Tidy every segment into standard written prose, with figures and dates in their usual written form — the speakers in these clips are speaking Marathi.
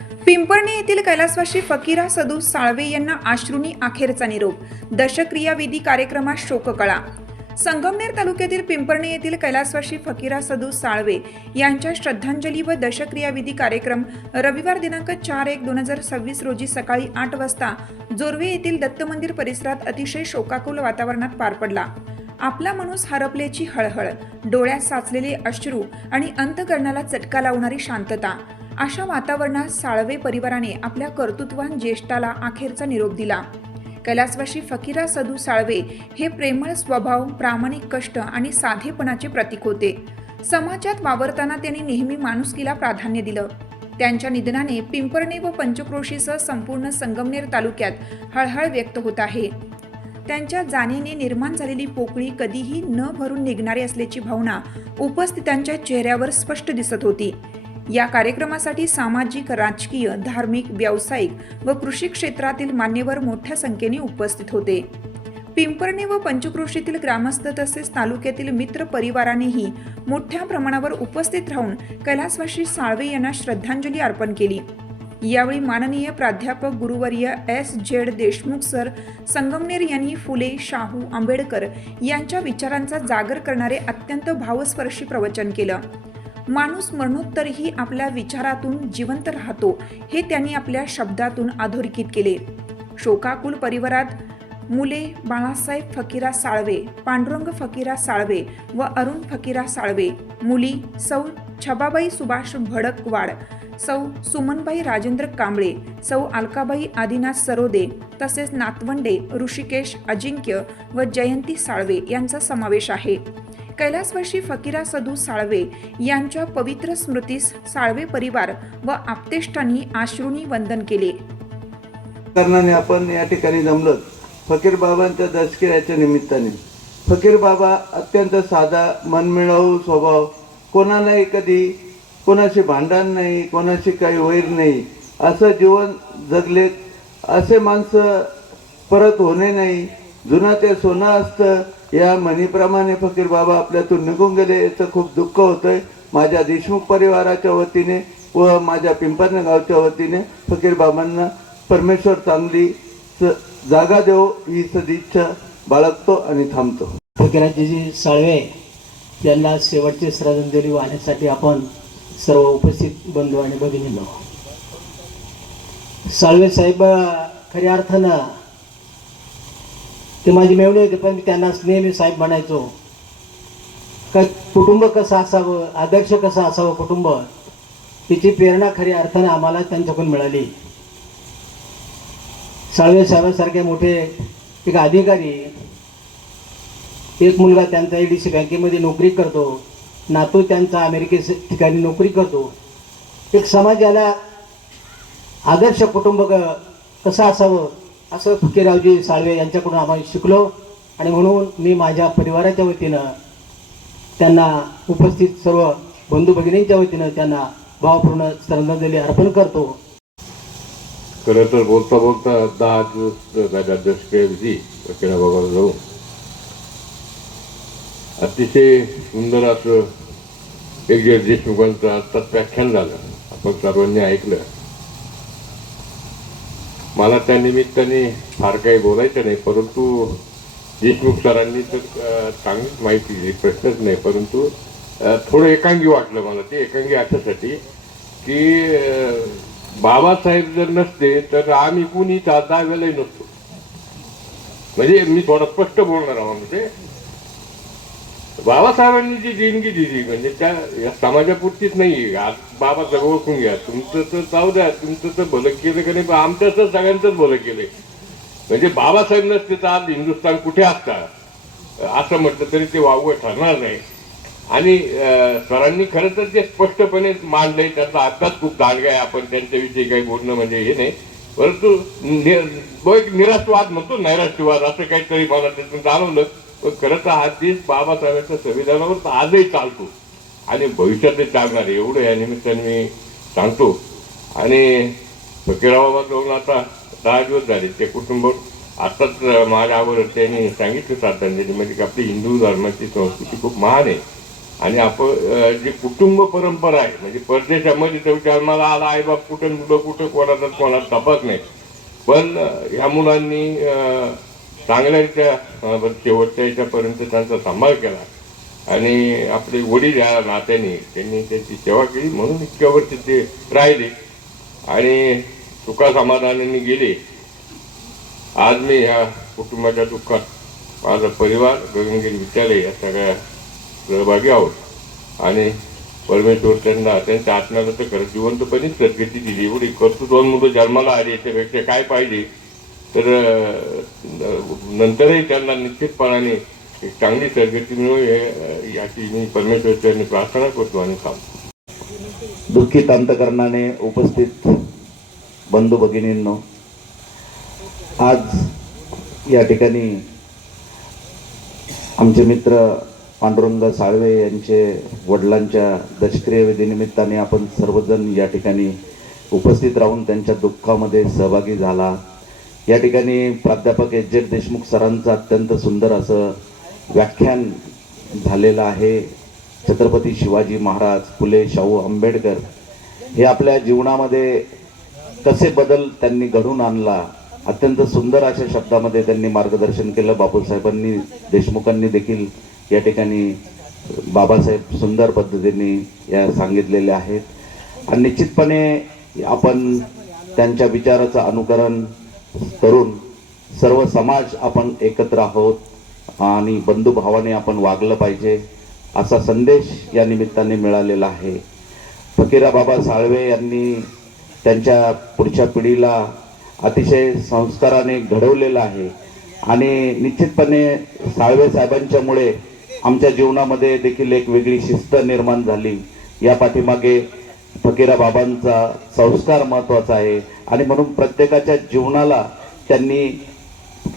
पिंपर्णी येथील कैलासवासी फकीरा सदू साळवे यांना अश्रूंनी अखेरचा निरोप. दशक्रियाविधी कार्यक्रमात शोककळा. संगमनेर तालुक्यातील पिंपर्णी येथील कैलासवासी फकीरा सदू साळवे यांच्या श्रद्धांजली व दशक्रियाविधी कार्यक्रम रविवार दिनांक 4/1/2026 रोजी सकाळी 8 वाजता जोर्वे येथील दत्त मंदिर परिसरात अतिशय शोकाकुल वातावरणात पार पडला. आपला माणूस हरपल्याची हळहळ, डोळ्यात साचलेले अश्रू आणि अंतःकरणाला चटका लावणारी शांतता, अशा वातावरणात साळवे परिवाराने आपल्या कर्तृत्ववान ज्येष्ठाला अखेरचा निरोप दिला. कैलासवासी फकीरा सदू साळवे हे प्रेमळ स्वभाव, प्रामाणिक कष्ट आणि साधेपणाचे प्रतीक होते. समाजात वावरताना त्यांनी नेहमी माणुसकीला प्राधान्य दिलं. त्यांच्या निधनाने पिंपर्णी व पंचक्रोशीसह संपूर्ण संगमनेर तालुक्यात हळहळ व्यक्त होत आहे. त्यांच्या जाणीने निर्माण झालेली पोकळी कधीही न भरून निघणारी असल्याची भावना उपस्थितांच्या चेहऱ्यावर स्पष्ट दिसत होती. या कार्यक्रमासाठी सामाजिक, राजकीय, धार्मिक, व्यावसायिक व कृषी क्षेत्रातील मान्यवर मोठ्या संख्येने उपस्थित होते. पिंपर्णी व पंचक्रोशीतील ग्रामस्थ तसेच तालुक्यातील मित्र परिवारानेही मोठ्या प्रमाणावर उपस्थित राहून कैलासवासी साळवे यांना श्रद्धांजली अर्पण केली. यावेळी माननीय प्राध्यापक गुरुवर्य S.Z. देशमुख सर, संगमनेर यांनी फुले, शाहू, आंबेडकर यांच्या विचारांचा जागर करणारे अत्यंत भावस्पर्शी प्रवचन केलं. माणूस मरणोत्तरही आपल्या विचारातून जिवंत राहतो हे त्यांनी आपल्या शब्दातून अधोरेखित केले. शोकाकुल परिवारात मुले बाळासाहेब फकीरा साळवे, पांडुरंग फकीरा साळवे व अरुण फकीरा साळवे, मुली सौ छबाबाई सुभाष भडकवाड, सौ सुमनबाई राजेंद्र कांबळे, सौ अलकाबाई आदिनाथ सरोदे तसेच नातवंडे ऋषिकेश, अजिंक्य व जयंती साळवे यांचा समावेश आहे. कैलासवासी फकीरा सदू साळवे यांच्या पवित्र स्मृतीस साळवे परिवार व आप्तेष्टांनी अश्रूंनी वंदन केले. कारणाने आपण या ठिकाणी जमलो फकीर बाबांच्या दशक्रियाच्या निमित्ताने. फकीर बाबा अत्यंत साधा, मनमिळावू स्वभाव, कोणालाही कधी कोणाशी भांडण नाही, कोणाशी काही वैर नाही, असं जीवन जगलेत. असे माणसं परत होणे नाही. जुनं ते सोनं असतं या म्हणीप्रमाणे फकीर बाबा आपल्यातून निघून गेले. याचं खूप दुःख होतंय. माझ्या देशमुख परिवाराच्या वतीने व माझ्या पिंपर्ण गावच्या वतीने फकीर बाबांना परमेश्वर चांगली जागा देव ही सदिच्छा बाळगतो आणि थांबतो. फकीराजी साळवे यांना शेवटची श्रद्धांजली वाहण्यासाठी आपण सर्व उपस्थित बंधू आणि भगिनींनो, साळवे साहेब खऱ्या अर्थानं ते माझी मेवणी होते, पण मी त्यांना नेहमी साहेब म्हणायचो. का कुटुंब कसं असावं, आदर्श कसं असावं कुटुंब, तिची प्रेरणा खऱ्या अर्थानं आम्हाला त्यांच्याकडून मिळाली. साळवे साहेबांसारखे मोठे एक अधिकारी, एक मुलगा त्यांचा ADC बँकेमध्ये नोकरी करतो, नातू त्यांचा अमेरिके ठिकाणी नोकरी करतो. एक समाजाला आदर्श कुटुंब कसं असावं असं फकीररावजी साळवे यांच्याकडून आम्हाला शिकलो. आणि म्हणून मी माझ्या परिवाराच्या वतीनं त्यांना, उपस्थित सर्व बंधू भगिनींच्या वतीनं त्यांना भावपूर्ण श्रद्धांजली अर्पण करतो. खरं तर बोलता बोलता 10 दिवस झाल्या दशक्रियाविधी फकीरा बाबाला जाऊन. अतिशय सुंदर असं S.Z. देशमुखांचं आत्ताच व्याख्यान झालं, आपण सर्वांनी ऐकलं. मला त्या निमित्ताने फार काही बोलायचं नाही, परंतु देशमुख सरांनी तर चांगलीच माहिती दिली, प्रश्नच नाही. परंतु थोडं एकांगी वाटलं मला. ते एकांगी अशासाठी की बाबासाहेब जर नसते तर आम्ही कुणी दाव्यालाही नसतो. म्हणजे मी थोडं स्पष्ट बोलणार आहोत. म्हणजे बाबासाहेबांनी जी देणगी दिली म्हणजे त्या या समाजापुरतीच नाही. आज बाबा सगळं ओळखून घ्या, तुमचं तर जाऊ द्या, तुमचं तर भलं केलं का नाही, आमचं तर सगळ्यांचंच भलं केलंय. म्हणजे बाबासाहेब नसते तर आज हिंदुस्थान कुठे असतात असं म्हटलं तरी ते वावगं ठरणार नाही. आणि सरांनी खरं तर ते स्पष्टपणे मांडलंय. त्यांचा अभ्यास खूप दांडगा आहे. आपण त्यांच्याविषयी काही बोलणं म्हणजे हे नाही, परंतु एक निराशवाद म्हणतो, नैराश्यवाद असं काहीतरी मला त्यातून जाणवलं. पण खरं तर हा देश बाबासाहेबांच्या संविधानावर तर आजही चालतो आणि भविष्यातही चालणार आहे, एवढं या निमित्ताने मी सांगतो. आणि फकीराबाबा जाऊन आता 10 दिवस झाले. ते कुटुंब आताच माझ्यावर त्यांनी सांगितलं श्रद्धांजली म्हणजे आपली हिंदू धर्माची संस्कृती खूप महान आहे. आणि आपण जी कुटुंब परंपरा आहे म्हणजे परदेशामध्ये तर जन्माला आला आईबाप कुठं मुलं कुठं कोणाला तपास नाही, पण ह्या मुलांनी चांगल्यारीत्या शेवटच्या याच्यापर्यंत त्यांचा सांभाळ केला आणि आपले वडील ह्या नात्याने त्यांनी त्याची सेवा केली म्हणून इतक्या वर्ष ते राहिले आणि सुखा समाधानाने गेले. आज मी ह्या कुटुंबाच्या दुःखात माझा परिवार गगनगिरी विद्यालय या सगळ्या सहभागी आहोत आणि परमेश्वर त्यांना त्यांच्या आत्म्याला तर खरं जिवंतपणेच सद्गती दिली. एवढी कर्तृत्वान मुलं जन्माला आली याच्यापेक्षा काय पाहिजे. तर नंतरही त्यांना निश्चितपणाने एक चांगली सद्गती मिळो याची मी परमेश्वरांनी प्रार्थना करतो आणि थांबतो. दुःखित अंतकरणाने उपस्थित बंधू भगिनींनो, आज या ठिकाणी आमचे मित्र पांडुरंग साळवे यांचे वडिलांच्या दशक्रिया विधीनिमित्ताने आपण सर्वजण या ठिकाणी उपस्थित राहून त्यांच्या दुःखामध्ये सहभागी झाला. या ठिकाणी प्राध्यापक एच.जे. देशमुख सरांचं अत्यंत सुंदर असं व्याख्यान झालेलं आहे. छत्रपती शिवाजी महाराज, फुले शाहू आंबेडकर हे आपल्या जीवनामध्ये कसे बदल त्यांनी घडवून आणला, अत्यंत सुंदर अशा शब्दामध्ये त्यांनी मार्गदर्शन केलं. बापूसाहेबांनी देशमुखांनी देखील या ठिकाणी बाबासाहेब सुंदर पद्धतीने या सांगितलेले आहेत आणि निश्चितपणे आपण त्यांच्या विचाराचं अनुकरण करून सर्व समाज आपण एकत्र आहोत आणि बंधुभावाने आपण वागलं पाहिजे असा संदेश या निमित्ताने मिळालेला आहे. फकीरा बाबा साळवे यांनी त्यांच्या पुढच्या पिढीला अतिशय संस्काराने घडवलेलं आहे आणि निश्चितपणे साळवे साहेबांच्यामुळे आमच्या जीवनामध्ये देखील एक वेगळी शिस्त निर्माण झाली. या पाठीमागे फकीरा बाबांचा संस्कार महत्त्वाचा आहे आणि म्हणून प्रत्येकाच्या जीवनाला त्यांनी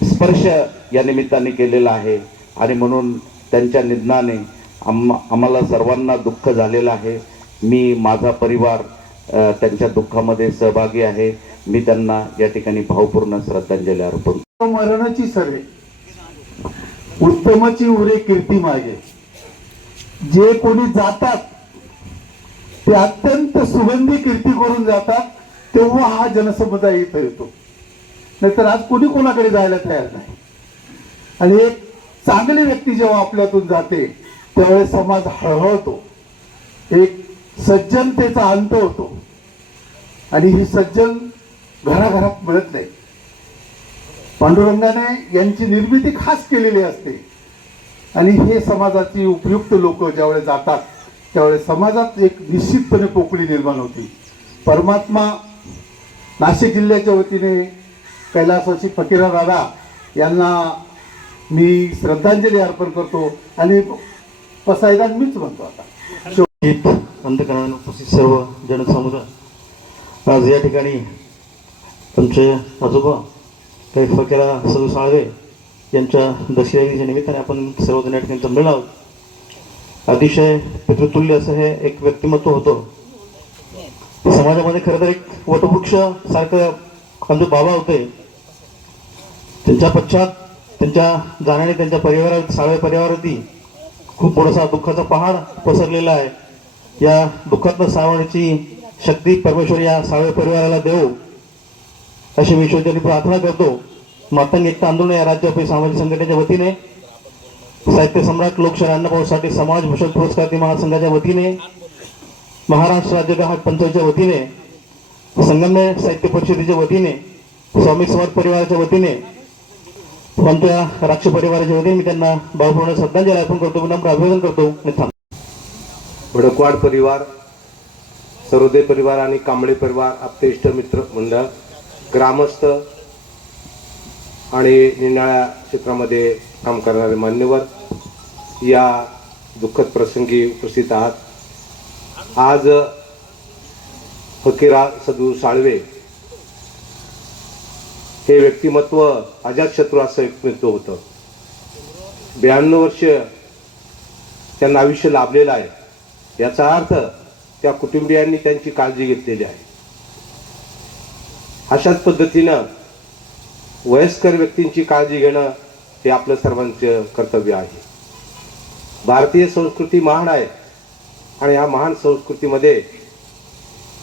स्पर्श या निमित्ताने केलेला आहे आणि म्हणून त्यांच्या निधनाने आम्हाला सर्वांना दुःख झालेलं आहे. मी माझा परिवार त्यांच्या दुःखामध्ये सहभागी आहे. मी त्यांना या ठिकाणी भावपूर्ण श्रद्धांजली अर्पण. मरणाची सर्वे उत्तमची उरे कीर्ती मागे. जे कोणी जातात ते अत्यंत सुगंधी कीर्ती करून जातात, तेव्हा हा जनसमुदाय इथं येतो. नाहीतर आज कोणी कोणाकडे जायला तयार नाही. आणि एक चांगली व्यक्ती जेव्हा आपल्यातून जाते त्यावेळेस समाज हळहळतो, एक सज्जनतेचा अंत होतो आणि ही सज्जन घराघरात मिळत नाही. पांडुरंगाने यांची निर्मिती खास केलेली असते आणि हे समाजाची उपयुक्त लोक ज्यावेळेस जातात त्यावेळेस समाजात एक निश्चितपणे पोकळी निर्माण होती. परमात्मा नाशिक जिल्ह्याच्या वतीने कैलासवासी फकीरा दादा यांना मी श्रद्धांजली अर्पण करतो आणि पसायदान मीच म्हणतो. आता अंतकरणाने उपस्थित सर्व जनसमुदाय, आज या ठिकाणी आमचे आजोबा काही फकीरा सदू साळवे यांच्या दशक्रियेच्या निमित्ताने आपण सर्वजण या ठिकाणी जमलेलो आहोत. अतिशय पितृतुल्य असं हे एक व्यक्तिमत्व होतं. समाजामध्ये खरं तर एक वटवृक्ष सारखं आमचे बाबा होते. त्यांच्या पश्चात त्यांच्या जाण्याने त्यांच्या परिवारात, साळवे परिवारावरती खूप मोठासा दुःखाचा पहाड पसरलेला आहे. या दुःखातनं सावरण्याची शक्ती परमेश्वर या साळवे परिवाराला देव अशी मी ईश्वराची प्रार्थना करतो. मातंग एकता आंदोलन या राज्यव्यापी सामाजिक संघटनेच्या वतीने, साहित्य सम्राट लोकशाही अण्णाभाऊ साठे समाज भूषण पुरस्कार महासंघाच्या वतीने, महाराष्ट्र राज्य ग्राहक पंचायतच्या वतीने, संगमनेर साहित्य परिषदेच्या वतीने, स्वामी समाज परिवाराच्या वतीने, आमच्या राक्ष परिवाराच्या वतीने मी त्यांना भावपूर्ण श्रद्धांजली अर्पण करतो, विनम्र अभिवादन करतो. भडकवाड परिवार, सरोदे परिवार आणि कांबळे परिवार, आपले इष्ट मित्र मंडळ, ग्रामस्थ आणि निराळ्या क्षेत्रामध्ये काम करणारे मान्यवर या दुःखद प्रसंगी उपस्थित आहात. आज फकीरा सदू साळवे हे व्यक्तिमत्व अजातशत्रू असं व्यक्तिमत्व होतं. 92 वर्ष त्यांना आयुष्य लाभलेलं आहे. याचा अर्थ त्या कुटुंबियांनी त्यांची काळजी घेतलेली आहे. अशाच पद्धतीनं वयस्कर व्यक्तींची काळजी घेणं हे आपलं सर्वांचं कर्तव्य आहे. भारतीय संस्कृती महान आहे आणि या महान संस्कृतीमध्ये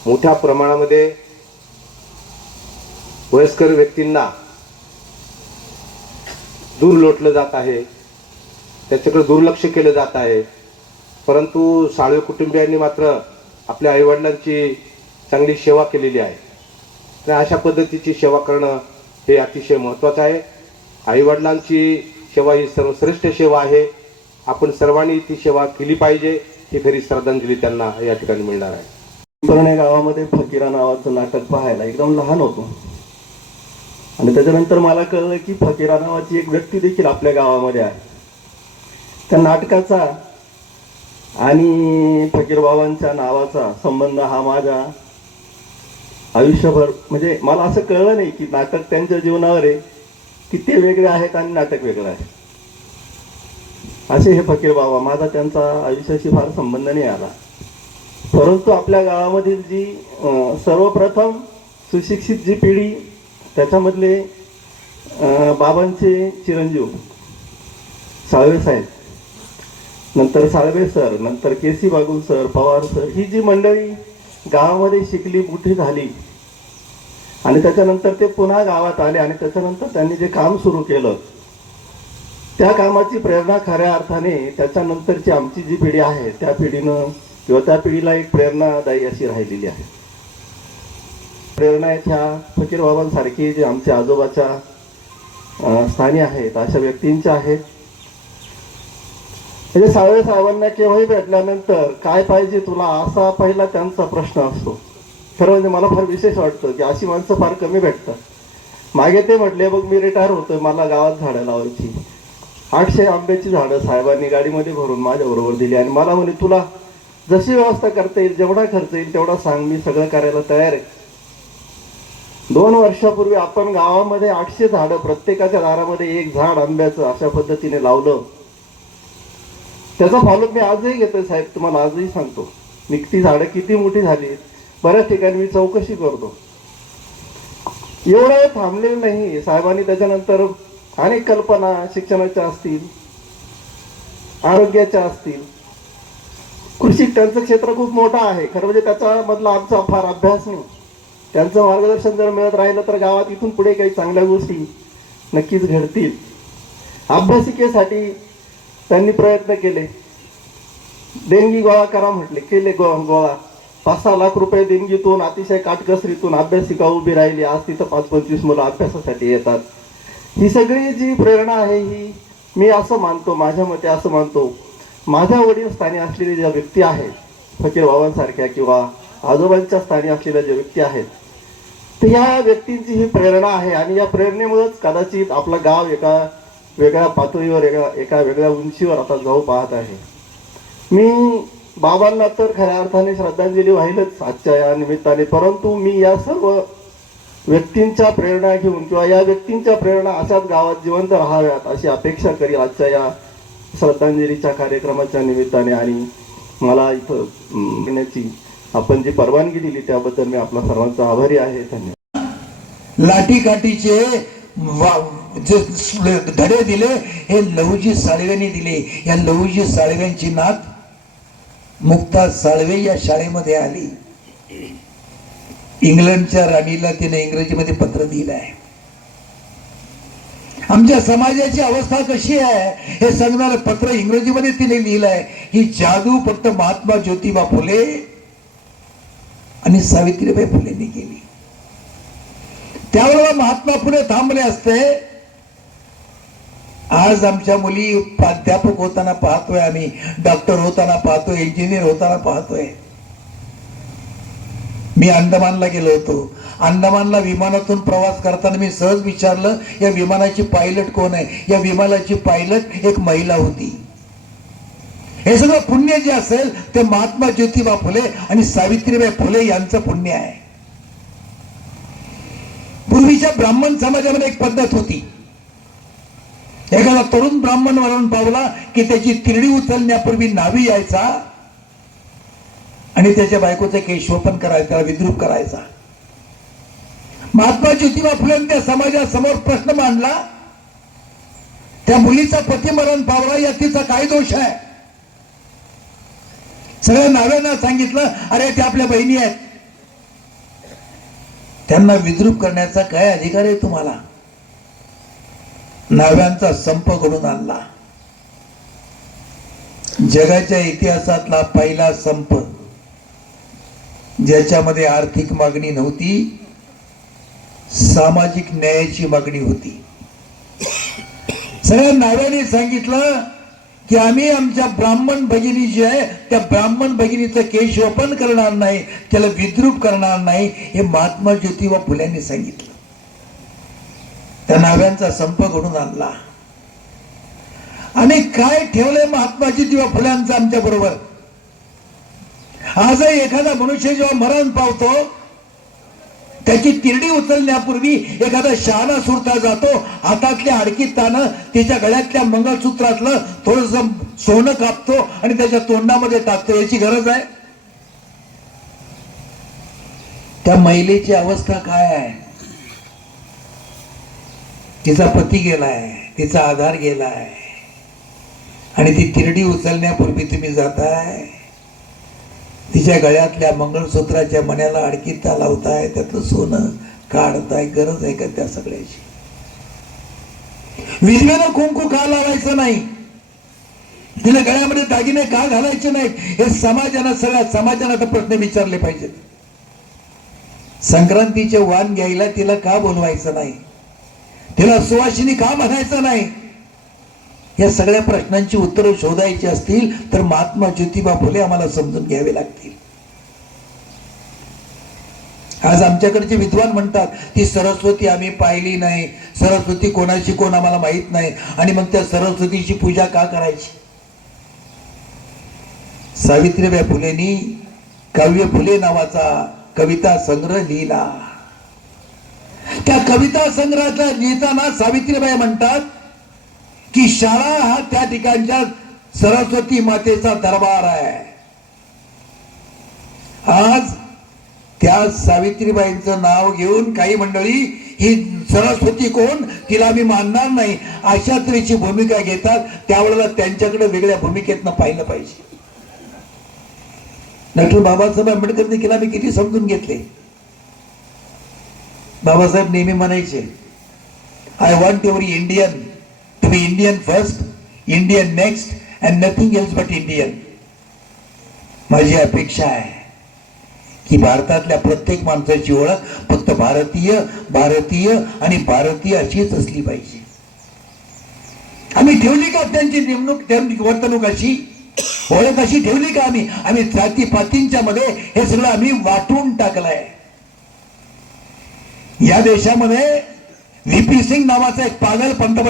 मोठ्या प्रमाणामध्ये वयस्कर व्यक्तींना दूर लोटलं जात आहे, त्याच्याकडे दुर्लक्ष केलं जात आहे. परंतु साळवे कुटुंबियांनी मात्र आपल्या आईवडिलांची चांगली सेवा केलेली आहे. आणि अशा पद्धतीची सेवा करणं हे अतिशय महत्त्वाचं आहे. आईवडिलांची सेवा ही सर्वश्रेष्ठ सेवा आहे. आपण सर्वांनी ती सेवा केली पाहिजे. ही खरी श्रद्धांजली त्यांना या ठिकाणी मिळणार आहे. पिंपरणे गावामध्ये फकीरा नावाचं नाटक पाहायला एकदम लहान होतो आणि त्याच्यानंतर मला कळलं की फकीरा नावाची एक व्यक्ती देखील आपल्या गावामध्ये आहे. त्या नाटकाचा आणि फकीरबाबांच्या नावाचा संबंध हा माझ्या आयुष्यभर म्हणजे मला असं कळलं नाही की नाटक त्यांच्या जीवनावर आहे की ते वेगळे आहेत आणि नाटक वेगळं आहे. असे हे फकीर बाबा, माझा त्यांचा आयुष्याशी फार संबंध नाही आला. परंतु आपल्या गावामधील जी सर्वप्रथम सुशिक्षित जी पिढी, त्याच्यामधले बाबांचे चिरंजीव साळवे साहेब, नंतर साळवे सर, नंतर केसी बागुल सर, पवार सर, ही जी मंडळी गावामध्ये शिकली मोठी झाली आणि त्याच्यानंतर ते पुन्हा गावात आले आणि त्याच्यानंतर त्यांनी जे काम सुरू केलं त्या कामाची प्रेरणा खऱ्या अर्थाने त्याच्यानंतरची आमची जी पिढी आहे त्या पिढीनं किंवा त्या पिढीला एक प्रेरणादायी अशी राहिलेली आहे. प्रेरणा आहेत ह्या फकीर बाबांसारखी जे आमच्या आजोबाच्या स्थानी आहेत अशा व्यक्तींच्या आहेत. म्हणजे साळवे साहेबांना केव्हाही भेटल्यानंतर काय पाहिजे तुला असा पहिला त्यांचा प्रश्न असतो. खरं म्हणजे मला फार विशेष वाटतं की अशी माणसं फार कमी भेटतात. मागे ते म्हटले बघ मी रिटायर होतोय, मला गावात झाडं लावायची. 800 आंब्याची झाडं साहेबांनी गाडीमध्ये भरून माझ्याबरोबर दिली आणि मला म्हणे तुला जशी व्यवस्था करता येईल, जेवढा खर्च येईल तेवढा सांग, मी सगळं करायला तयार आहे. 2 वर्षापूर्वी आपण गावामध्ये 800 झाडं, प्रत्येकाच्या दारामध्ये एक झाड आंब्याचं अशा पद्धतीने लावलं. त्याचा फॉलोअप मी आजही घेतोय साहेब, तुम्हाला आजही सांगतो. ती झाडं किती मोठी झाली, बऱ्याच ठिकाणी मी चौकशी करतो. एवढं थांबलेलं नाही. साहेबांनी त्याच्यानंतर अनेक कल्पना शिक्षणाच्या असतील, आरोग्याच्या असतील, कृषी, त्यांचं क्षेत्र खूप मोठं आहे. खरं म्हणजे त्याच्यामधला आमचा फार अभ्यास नाही. त्यांचं मार्गदर्शन जर मिळत राहिलं तर गावात इथून पुढे काही चांगल्या गोष्टी नक्कीच घडतील. अभ्यासिकेसाठी त्यांनी प्रयत्न केले. देणगी गोळा करा म्हटले, केले गोळा. 5-6 लाख रुपये देणगीतून अतिशय काटकसरीतून अभ्यासिका उभी राहिली. आज तिथं 5-25 मुलं अभ्यासासाठी येतात. ही सगळी जी प्रेरणा आहे ही मी असं मानतो, माझ्या मते असं मानतो, माझ्या वडील स्थानी असलेले ज्या व्यक्ती आहेत फकीर बाबांसारख्या किंवा आजोबांच्या स्थानी असलेल्या ज्या व्यक्ती आहेत तर या व्यक्तींची ही प्रेरणा आहे आणि या प्रेरणेमुळेच कदाचित आपलं गाव एका वेगळ्या पातळीवर एका वेगळ्या उंचीवर आता जाऊ पाहत आहे. मी बाबांना तर खऱ्या अर्थाने श्रद्धांजली वाहिलच आजच्या या निमित्ताने, परंतु मी या सर्व व्यक्तींच्या प्रेरणा घेऊन किंवा या व्यक्तींच्या प्रेरणा अशाच गावात जिवंत राहाव्यात अशी अपेक्षा करी आजच्या या श्रद्धांजलीच्या कार्यक्रमाच्या निमित्ताने. आणि मला इथं येण्याची आपण जी परवानगी दिली त्याबद्दल मी आपला सर्वांचा आभारी आहे. धन्यवाद. लाठीकाठीचे जे धडे दिले हे लहुजी साळव्यांनी दिले. या लहुजी साळव्यांची नात मुक्ता साळवे या शाळेमध्ये आली. इंग्लंडच्या राणीला तिने इंग्रजीमध्ये पत्र दिलं आहे. आमच्या समाजाची अवस्था कशी आहे हे सांगणारं पत्र इंग्रजीमध्ये तिने लिहिलं आहे. ही जादू फक्त महात्मा ज्योतिबा फुले आणि सावित्रीबाई फुलेंनी केली. त्यावेळेला महात्मा फुले थांबले असते. आज आमच्या मुली प्राध्यापक होताना पाहतोय, आम्ही डॉक्टर होताना पाहतोय, इंजिनियर होताना पाहतोय. मी अंदमानला गेलो होतो. अंदमानला विमानातून प्रवास करताना मी सहज विचारलं या विमानाची पायलट कोण आहे. या विमानाची पायलट एक महिला होती. हे सगळं पुण्य जे असेल ते महात्मा ज्योतिबा फुले आणि सावित्रीबाई फुले यांचं पुण्य आहे. पूर्वीच्या ब्राह्मण समाजामध्ये एक पद्धत होती. एखादा तरुण ब्राह्मण मरण पावला की त्याची तिरडी उचलण्यापूर्वी न्हावी यायचा आणि त्याच्या बायकोचं केशवपन करायचा, त्याला विद्रूप करायचा. महात्मा ज्योतिबा फुले त्या समाजासमोर प्रश्न मांडला, त्या मुलीचा पती मरण पावला, या तिचा काय दोष आहे. सगळ्या नाव्यांना सांगितलं अरे ते आपल्या बहिणी आहेत. त्यांना विद्रूप करण्याचा काय अधिकार आहे तुम्हाला? नाव्यांचा संप घडून आणला. जगाच्या इतिहासातला पहिला संप, ज्याच्यामध्ये आर्थिक मागणी नव्हती, सामाजिक न्यायाची मागणी होती. सगळ्या नाव्याने सांगितलं की आम्ही आमच्या ब्राह्मण भगिनी जी आहे त्या ब्राह्मण भगिनीचं केशवपन करणार नाही, त्याला विद्रूप करणार नाही, हे महात्मा ज्योतिबा फुल्यांनी सांगितलं. त्या नाव्यांचा संप घडून आणला. आणि काय ठेवलंय महात्मा ज्योतिबा फुल्यांचं आमच्या बरोबर? आजही एखादा मनुष्य जेव्हा मरण पावतो त्याची तिरडी उचलण्यापूर्वी एखादा शहाणा सुरता जातो, हातातल्या अडकीतानं त्याच्या गळ्यातल्या मंगळसूत्रातलं थोडस सोनं कापतो आणि त्याच्या तोंडामध्ये टाकतो. याची गरज आहे? त्या महिलेची अवस्था काय आहे? तिचा पती गेलाय, तिचा आधार गेलाय आणि ती तिरडी उचलण्यापूर्वी तुम्ही जाताय, तिच्या गळ्यातल्या मंगळसूत्राच्या मण्याला अडकीता लावताय, त्यातलं सोनं काढताय. गरज आहे का त्या सगळ्याची? विधवेनं कुंकू का लावायचं नाही? तिला गळ्यामध्ये दागिने का घालायचे नाहीत? हे समाजानं, सगळ्या समाजानं आता प्रश्न विचारले पाहिजेत. संक्रांतीचे वाण घ्यायला तिला का बोलवायचं नाही? तिला सुवासिनी का म्हणायचं नाही? या सगळ्या प्रश्नांची उत्तरं शोधायची असतील तर महात्मा ज्योतिबा फुले आम्हाला समजून घ्यावे लागतील. आज आमच्याकडचे विद्वान म्हणतात ती सरस्वती आम्ही पाहिली नाही, सरस्वती कोणाची कोण आम्हाला माहित नाही, आणि मग त्या सरस्वतीची पूजा का करायची? सावित्रीबाई फुलेंनी काव्य फुले नावाचा कविता संग्रह लिहिला. त्या कविता संग्रहाचा लिहिताना सावित्रीबाई म्हणतात की शाळा हा त्या ठिकाणच्या सरस्वती मातेचा दरबार आहे. आज त्या सावित्रीबाईंचं नाव घेऊन काही मंडळी ही सरस्वती कोण, तिला आम्ही मानणार नाही, अशा तऱ्हेची भूमिका घेतात. त्यावेळेला त्यांच्याकडे वेगळ्या भूमिकेतनं पाहिलं पाहिजे. डॉक्टर बाबासाहेब आंबेडकर देखील आम्ही किती समजून घेतले. बाबासाहेब नेहमी म्हणायचे, I want every Indian to be Indian first, Indian next, and nothing else but Indian. माझी अपेक्षा आहे की भारतातल्या प्रत्येक माणसाची ओळख फक्त भारतीय, भारतीय आणि भारतीय अशीच असली पाहिजे. आम्ही ठेवली का त्यांची नेमणूक, त्यांची वर्तणूक अशी, ओळख अशी ठेवली का? आम्ही जातीपातींच्या मध्ये हे सगळं आम्ही वाटून टाकलंय. या देशामध्ये व्ही पी सिंग नावाचा एक पागल पंतप्रधान